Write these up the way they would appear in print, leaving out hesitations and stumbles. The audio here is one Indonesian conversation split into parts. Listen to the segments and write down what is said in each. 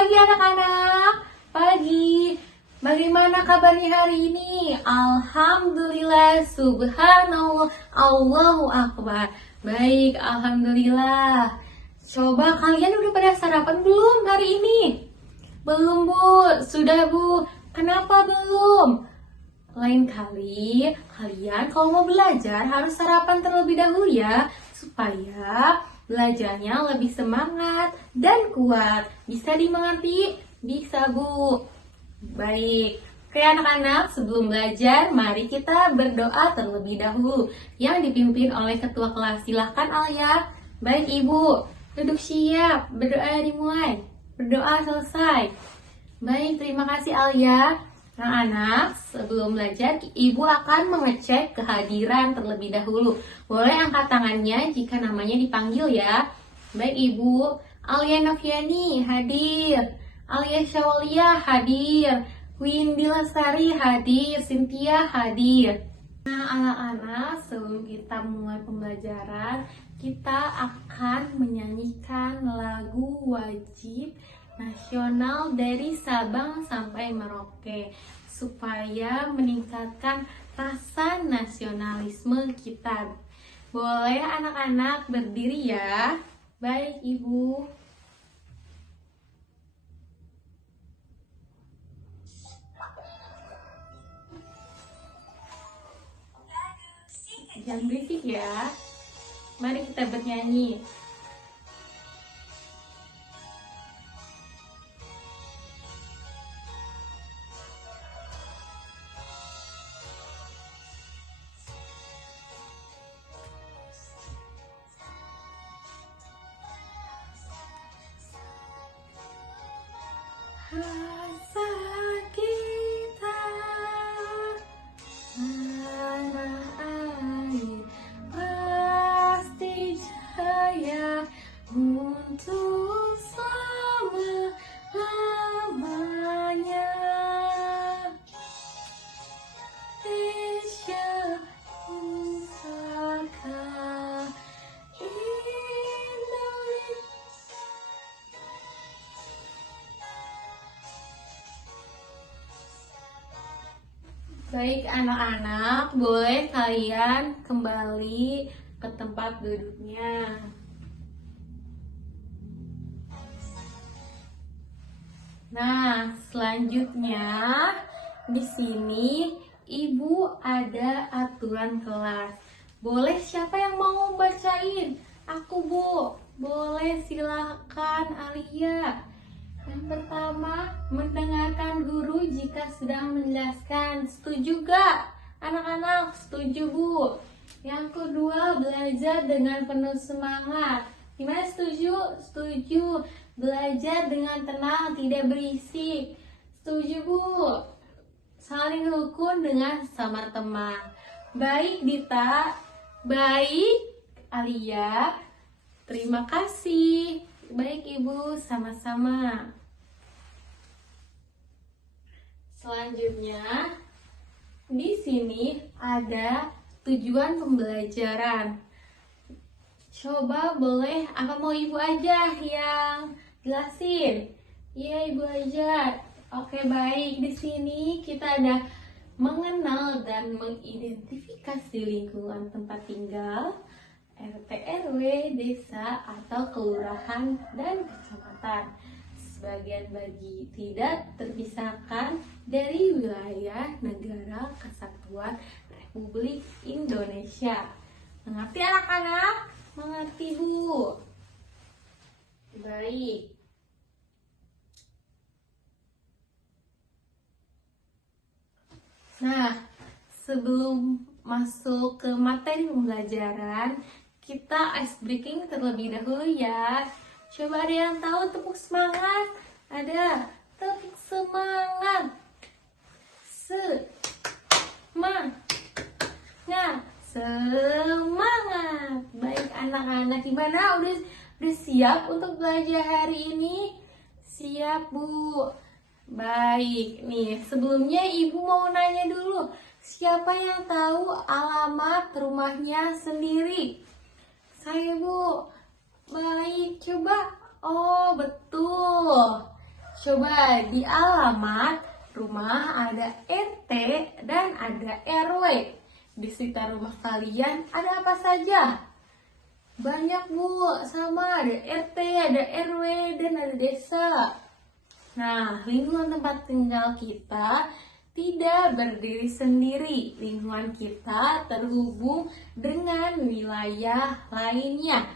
pagi anak-anak. Pagi. Bagaimana kabarnya hari ini? Alhamdulillah, subhanallah, Allahu akbar. Baik, alhamdulillah. Coba kalian udah pada sarapan belum hari ini? Belum, Bu. Sudah, Bu. Kenapa belum? Lain kali, kalian kalau mau belajar harus sarapan terlebih dahulu ya, supaya belajarnya lebih semangat dan kuat. Bisa dimengerti? Bisa, Bu. Baik. Oke anak-anak, sebelum belajar, mari kita berdoa terlebih dahulu yang dipimpin oleh ketua kelas. Silahkan Alia. Baik Ibu, duduk siap. Berdoa dimulai. Berdoa selesai. Baik, terima kasih Alia. Anak-anak, sebelum belajar, Ibu akan mengecek kehadiran terlebih dahulu. Boleh angkat tangannya jika namanya dipanggil ya. Baik Ibu, Alia Noviani hadir. Alia Syawalia hadir. Windy Lestari hadir. Cynthia hadir. Nah anak-anak, sebelum kita mulai pembelajaran, kita akan menyanyikan lagu wajib nasional dari Sabang sampai Merauke supaya meningkatkan rasa nasionalisme kita. Boleh anak-anak berdiri ya. Baik Ibu. Jangan berisik ya. Mari kita bernyanyi. Rasa kita tanah air pasti jaya untuk selama-lamanya. Indonesia Pusaka Indonesia. Baik anak-anak, boleh kalian kembali ke tempat duduknya. Nah, selanjutnya di sini Ibu ada aturan kelas. Boleh siapa yang mau bacain? Aku, Bu. Boleh, silakan Alia. Yang pertama, mendengarkan guru jika sedang menjelaskan. Setuju gak? Anak-anak, setuju Bu. Yang kedua, belajar dengan penuh semangat. Gimana setuju? Setuju. Belajar dengan tenang, tidak berisik. Setuju Bu. Saling rukun dengan sama teman. Baik Dita. Baik Alia. Terima kasih. Baik Ibu, sama-sama. Selanjutnya, di sini ada tujuan pembelajaran. Coba boleh apa mau Ibu aja yang jelasin? Iya Ibu aja. Oke baik, di sini kita ada mengenal dan mengidentifikasi lingkungan tempat tinggal, RT RW, desa atau kelurahan dan kecamatan. Sebagian bagi tidak terpisahkan dari wilayah negara kesatuan Republik Indonesia. Mengerti anak-anak? Mengerti Bu? Baik. Nah, sebelum masuk ke materi pembelajaran, kita ice breaking terlebih dahulu ya. Coba ada yang tahu tepuk semangat? Ada. Tepuk semangat. Semangat. Baik anak-anak, gimana? Udah siap untuk belajar hari ini? Siap Bu. Baik, nih sebelumnya Ibu mau nanya dulu, siapa yang tahu alamat rumahnya sendiri? Saya Bu. Baik, coba. Oh betul. Coba di alamat rumah ada RT dan ada RW. Di sekitar rumah kalian ada apa saja? Banyak Bu, sama ada RT, ada RW, dan ada desa. Nah, lingkungan tempat tinggal kita tidak berdiri sendiri. Lingkungan kita terhubung dengan wilayah lainnya.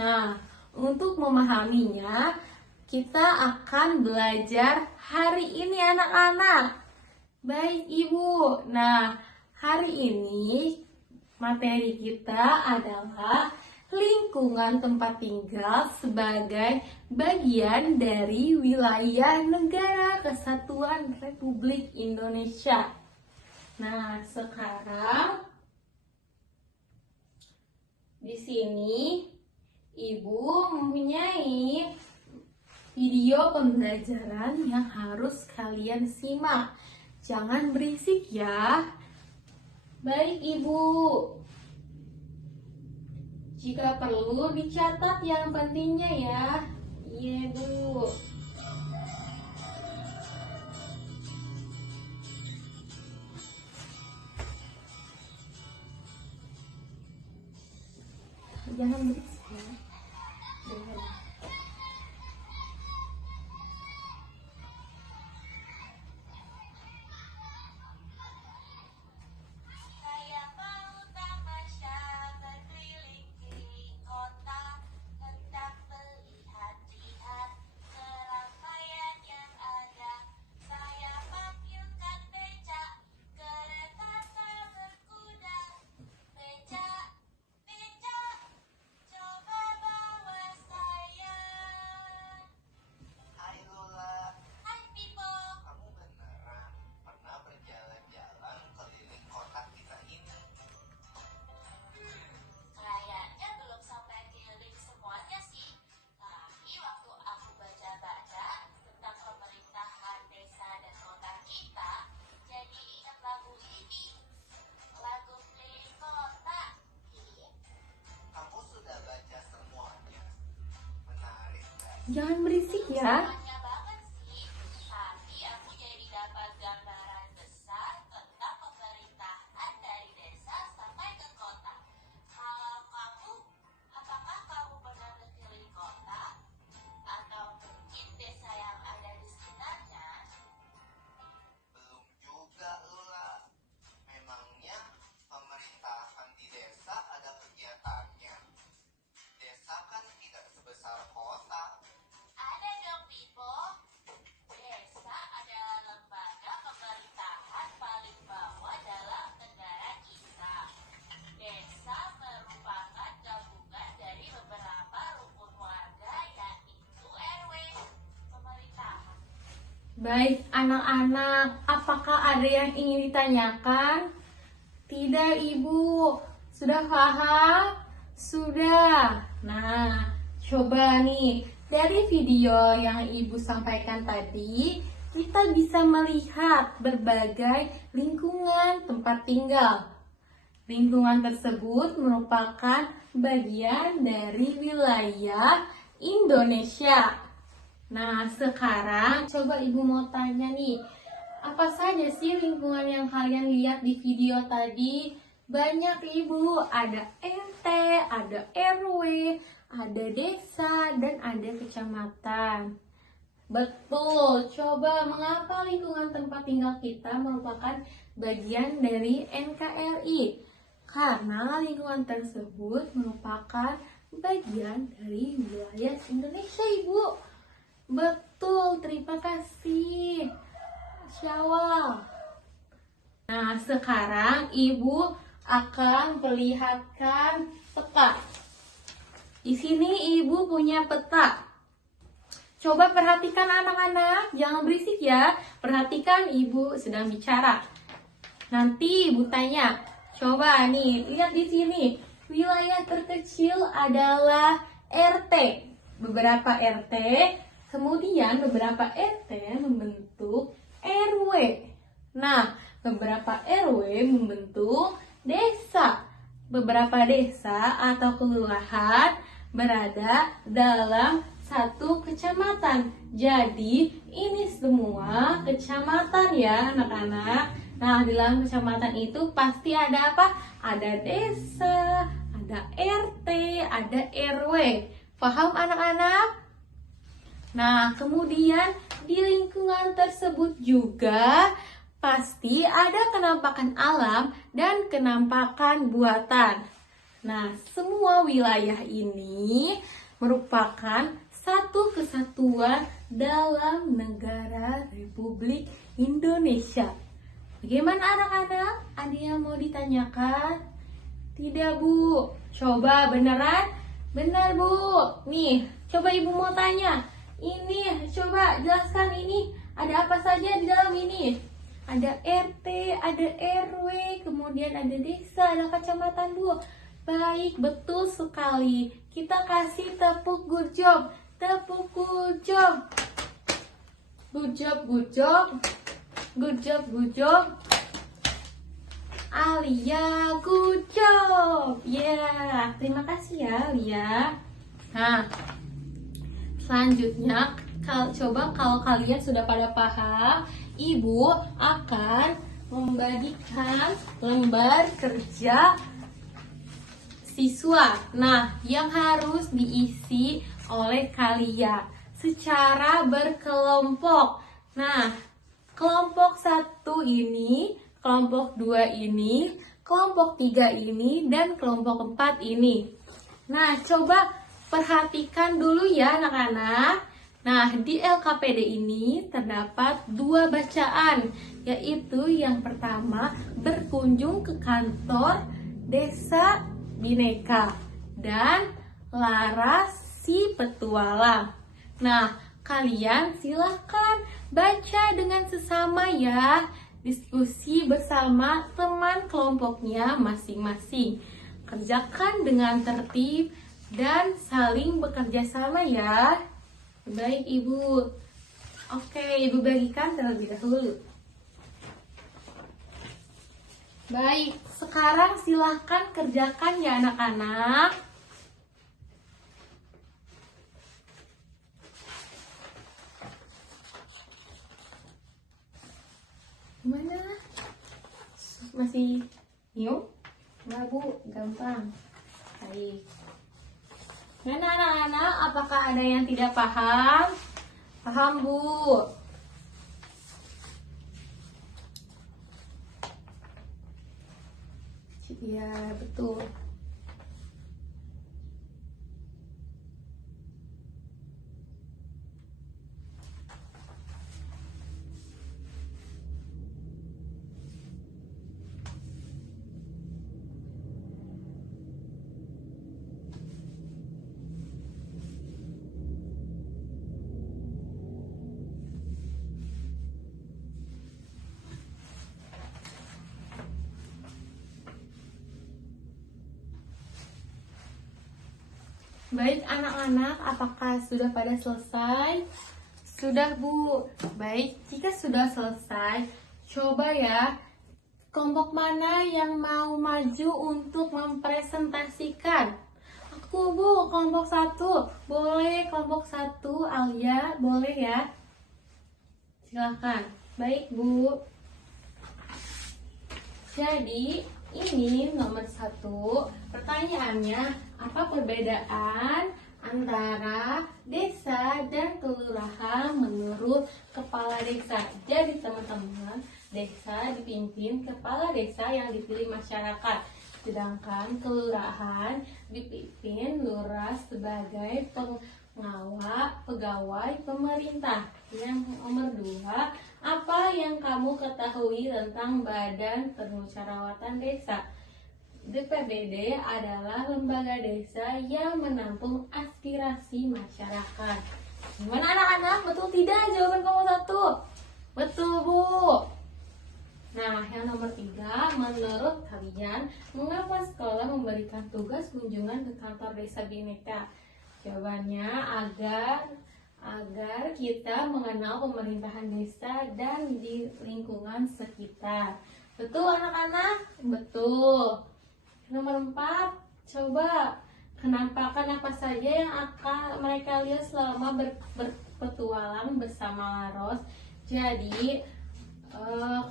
Nah, untuk memahaminya, kita akan belajar hari ini anak-anak. Baik Ibu. Nah, hari ini materi kita adalah lingkungan tempat tinggal sebagai bagian dari wilayah Negara Kesatuan Republik Indonesia. Nah, sekarang di sini Ibu mempunyai video pembelajaran yang harus kalian simak. Jangan berisik ya. Baik Ibu. Jika perlu dicatat yang pentingnya ya. Iya Bu. Jangan berisik ya. Jangan berisik ya. Baik anak-anak, apakah ada yang ingin ditanyakan? Tidak Ibu, sudah paham? Sudah. Nah, coba nih, dari video yang Ibu sampaikan tadi, kita bisa melihat berbagai lingkungan tempat tinggal. Lingkungan tersebut merupakan bagian dari wilayah Indonesia. Nah, sekarang coba Ibu mau tanya nih, apa saja sih lingkungan yang kalian lihat di video tadi? Banyak Ibu, ada RT, ada RW, ada desa, dan ada kecamatan. Betul, coba mengapa lingkungan tempat tinggal kita merupakan bagian dari NKRI? Karena lingkungan tersebut merupakan bagian dari wilayah Indonesia Ibu. Betul, terima kasih Syawal. Nah, sekarang Ibu akan perlihatkan peta. Di sini Ibu punya peta. Coba perhatikan anak-anak, jangan berisik ya. Perhatikan Ibu sedang bicara. Nanti Ibu tanya. Coba nih, lihat di sini. Wilayah terkecil adalah RT. Beberapa RT. Kemudian beberapa RT membentuk RW. Nah, beberapa RW membentuk desa. Beberapa desa atau kelurahan berada dalam satu kecamatan. Jadi ini semua kecamatan ya anak-anak. Nah, di dalam kecamatan itu pasti ada apa? Ada desa, ada RT, ada RW. Paham anak-anak? Nah, kemudian di lingkungan tersebut juga pasti ada kenampakan alam dan kenampakan buatan. Nah, semua wilayah ini merupakan satu kesatuan dalam negara Republik Indonesia. Bagaimana anak-anak? Ada yang mau ditanyakan? Tidak, Bu. Coba beneran? Benar, Bu. Nih, coba Ibu mau tanya. Ini, coba jelaskan ini. Ada apa saja di dalam ini? Ada RT, ada RW, kemudian ada desa, ada kecamatan, Bu. Baik, betul sekali. Kita kasih tepuk good job. Tepuk good job. Good job, good job. Good job, good job. Alia, good job. Ya, terima kasih ya, Alia. Nah, selanjutnya, kalau kalian sudah pada paham, Ibu akan membagikan lembar kerja siswa. Nah, yang harus diisi oleh kalian secara berkelompok. Nah, kelompok 1 ini, kelompok 2 ini, kelompok 3 ini, dan kelompok 4 ini. Nah, coba perhatikan dulu ya anak-anak. Nah, di LKPD ini terdapat 2 bacaan, yaitu yang pertama berkunjung ke kantor Desa Bineka dan Laras si Petualang. Nah, kalian silahkan baca dengan sesama ya, diskusi bersama teman kelompoknya masing-masing. Kerjakan dengan tertib dan saling bekerja sama ya. Baik Ibu. Oke, Ibu bagikan terlebih dahulu. Baik, sekarang silahkan kerjakan ya anak-anak. Gimana? Masih bingung? Enggak, Bu, gampang. Baik. Gimana anak-anak? Apakah ada yang tidak paham? Paham, Bu? Iya, betul. Baik anak-anak, apakah sudah pada selesai? Sudah Bu. Baik, jika sudah selesai, coba ya, kelompok mana yang mau maju untuk mempresentasikan? Aku Bu, kelompok 1. Boleh kelompok 1, Alia, boleh ya? Silakan. Baik Bu. Jadi, ini nomor 1. Pertanyaannya, apa perbedaan antara desa dan kelurahan menurut kepala desa? Jadi teman-teman, desa dipimpin kepala desa yang dipilih masyarakat, sedangkan kelurahan dipimpin lurah sebagai pegawai pemerintah. Yang nomor 2, apa yang kamu ketahui tentang Badan Permusyawaratan Desa? DPRD adalah lembaga desa yang menampung aspirasi masyarakat. Gimana anak-anak? Betul tidak jawaban kamu 1? Betul Bu. Nah, yang nomor 3, menurut kalian, mengapa sekolah memberikan tugas kunjungan ke kantor desa Bineka? Jawabannya agar kita mengenal pemerintahan desa dan di lingkungan sekitar. Betul anak-anak? Betul. Nomor 4, coba Penampakan apa saja yang akan mereka lihat selama berpetualang bersama Laros. Jadi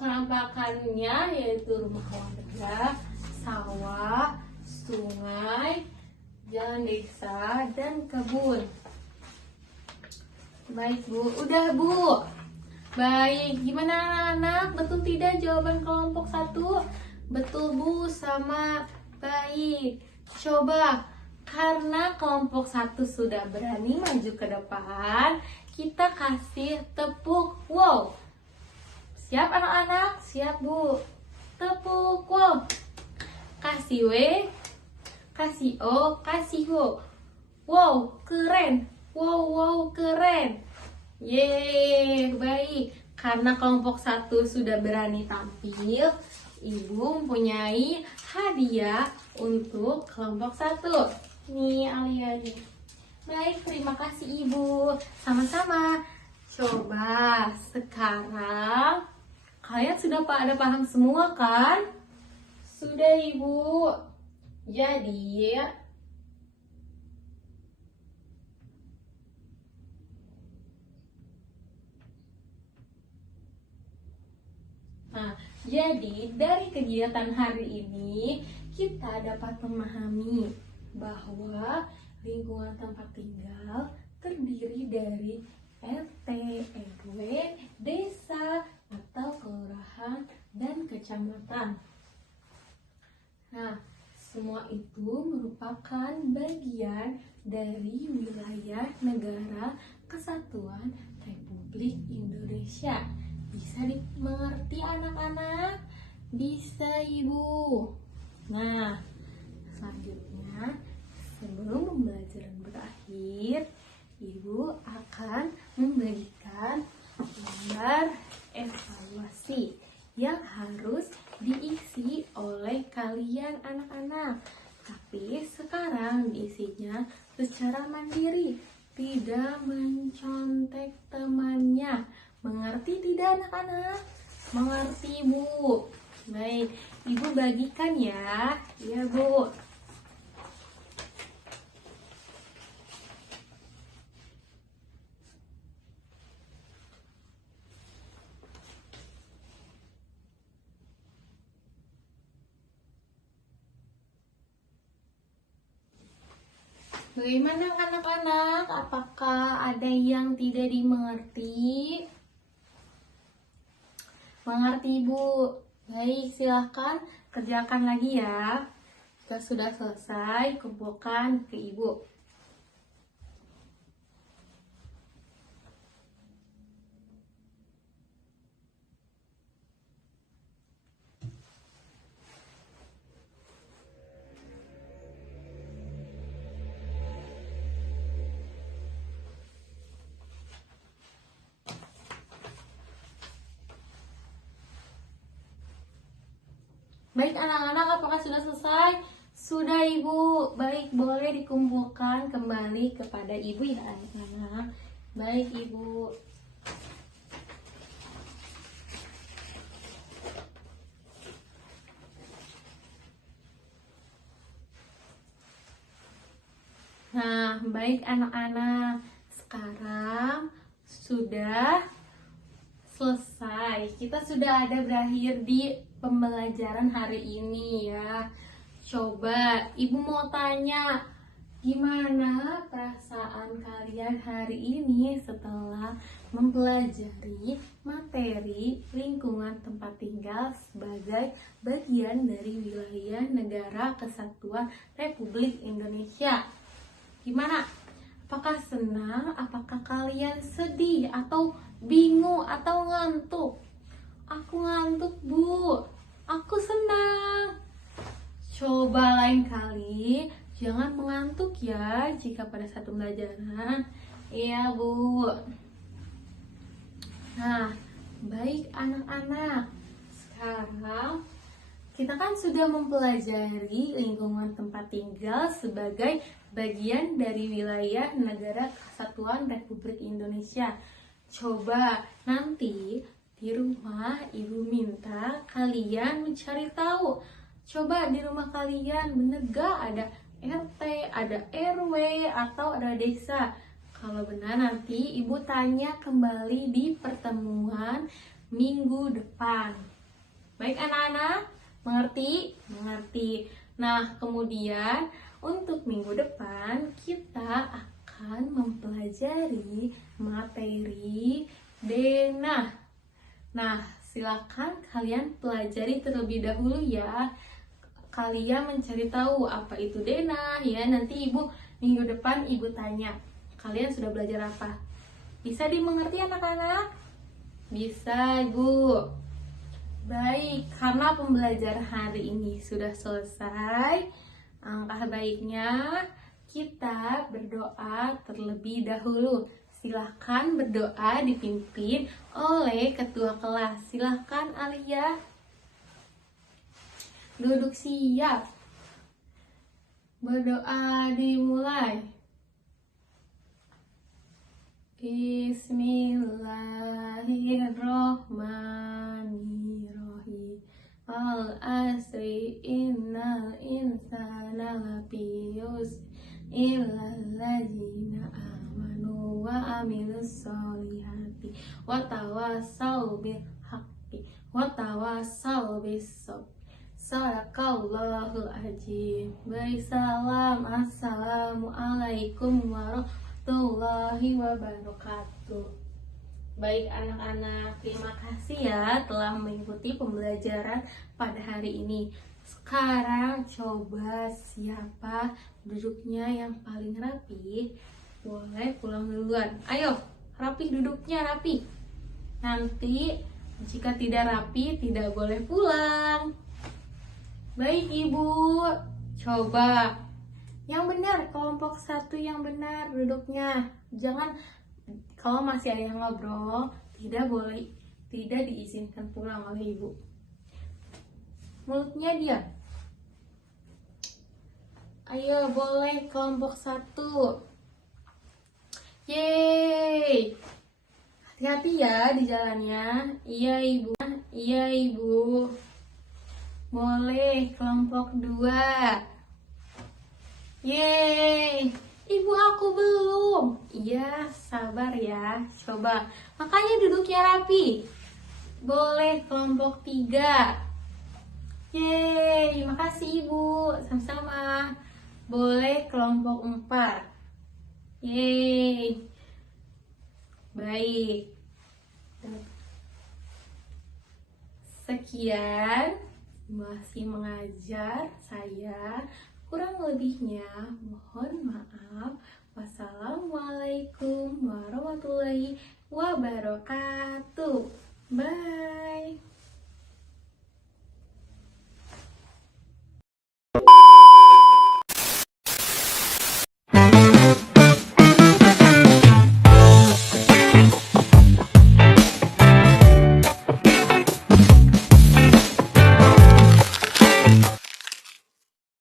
penampakannya yaitu rumah warga, sawah, sungai, jalan desa, dan kebun. Baik Bu, udah Bu. Baik, gimana anak-anak? Betul tidak jawaban kelompok 1? Betul Bu, sama baik. Coba, karena kelompok 1 sudah berani maju ke depan, kita kasih tepuk wow. Siap anak-anak? Siap Bu. Tepuk wow. Kasih W, kasih O, kasih W. Wow, keren. Wow, wow, keren. Yeay, baik. Karena kelompok 1 sudah berani tampil, Ibu mempunyai hadiah untuk kelompok 1. Nih, Alia nih. Baik, terima kasih Ibu. Sama-sama. Coba sekarang kalian sudah pada paham semua kan? Sudah Ibu. Jadi jadi dari kegiatan hari ini kita dapat memahami bahwa lingkungan tempat tinggal terdiri dari RT, RW, desa, atau kelurahan, dan kecamatan. Nah, semua itu merupakan bagian dari wilayah negara kesatuan Republik Indonesia. Bisa dimengerti anak-anak? Bisa Ibu. Nah, selanjutnya sebelum pembelajaran berakhir, Ibu akan membagikan gambar evaluasi yang harus diisi oleh kalian anak-anak. Tapi sekarang diisinya secara mandiri, tidak mencontek temannya. Mengerti tidak anak-anak? Mengerti Bu. Baik, Ibu bagikan ya. Ya Bu. Bagaimana anak-anak? Apakah ada yang tidak dimengerti? Mengerti Bu. Baik, silahkan kerjakan lagi ya. Jika sudah selesai, kumpulkan ke Ibu. Baik anak-anak, apakah sudah selesai? Sudah Ibu. Baik, boleh dikumpulkan kembali kepada Ibu ya anak-anak. Baik Ibu. Nah, baik anak-anak. Sekarang sudah selesai. Kita sudah ada berakhir di pembelajaran hari ini ya. Coba Ibu mau tanya, gimana perasaan kalian hari ini setelah mempelajari materi lingkungan tempat tinggal sebagai bagian dari wilayah negara kesatuan Republik Indonesia? Gimana? Apakah senang? Apakah kalian sedih? Atau bingung? Atau ngantuk? Aku ngantuk Bu. Aku senang. Coba lain kali jangan mengantuk ya jika pada saat pembelajaran. Iya Bu. Nah, baik anak-anak. Sekarang kita kan sudah mempelajari lingkungan tempat tinggal sebagai bagian dari wilayah negara kesatuan Republik Indonesia. Coba nanti di rumah Ibu minta kalian mencari tahu. Coba di rumah kalian bener gak ada RT, ada RW, atau ada desa? Kalau benar nanti Ibu tanya kembali di pertemuan minggu depan. Baik anak-anak, mengerti? Mengerti. Nah, kemudian untuk minggu depan kita akan mempelajari materi denah. Nah, silakan kalian pelajari terlebih dahulu ya. Kalian mencari tahu apa itu denah ya. Nanti Ibu minggu depan Ibu tanya, kalian sudah belajar apa? Bisa dimengerti anak-anak? Bisa, Ibu. Baik, karena pembelajaran hari ini sudah selesai, alangkah baiknya kita berdoa terlebih dahulu. Silahkan berdoa dipimpin oleh ketua kelas. Silahkan Alia. Duduk siap. Berdoa dimulai. Bismillahirrohmanirrohim. Al-asri innal insana lafi khusr illal ladzina amanu wa amilus solihati wa tawassau bil haqqi wa tawassau bis sabr. Sadaqallahul azim. Baik, salam. Assalamualaikum warahmatullahi wabarakatuh. Baik anak-anak, terima kasih ya telah mengikuti pembelajaran pada hari ini. Sekarang coba siapa duduknya yang paling rapi, boleh pulang duluan. Ayo, rapi duduknya, rapi. Nanti jika tidak rapi, tidak boleh pulang. Baik Ibu, coba yang benar, kelompok 1 yang benar duduknya. Jangan, kalau masih ada yang ngobrol, tidak boleh, tidak diizinkan pulang oleh Ibu. Mulutnya diam. Ayo, boleh kelompok 1. Yeay. Hati-hati ya di jalannya. Iya Ibu. Iya Ibu. Boleh kelompok 2. Yeay. Ibu aku belum. Iya, sabar ya. Coba. Makanya duduknya rapi. Boleh kelompok 3. Yeay, makasih Ibu. Sama-sama. Boleh kelompok 4. Yeay. Baik. Sekian masih mengajar saya. Kurang lebihnya mohon maaf. Wassalamualaikum warahmatullahi wabarakatuh. Bye.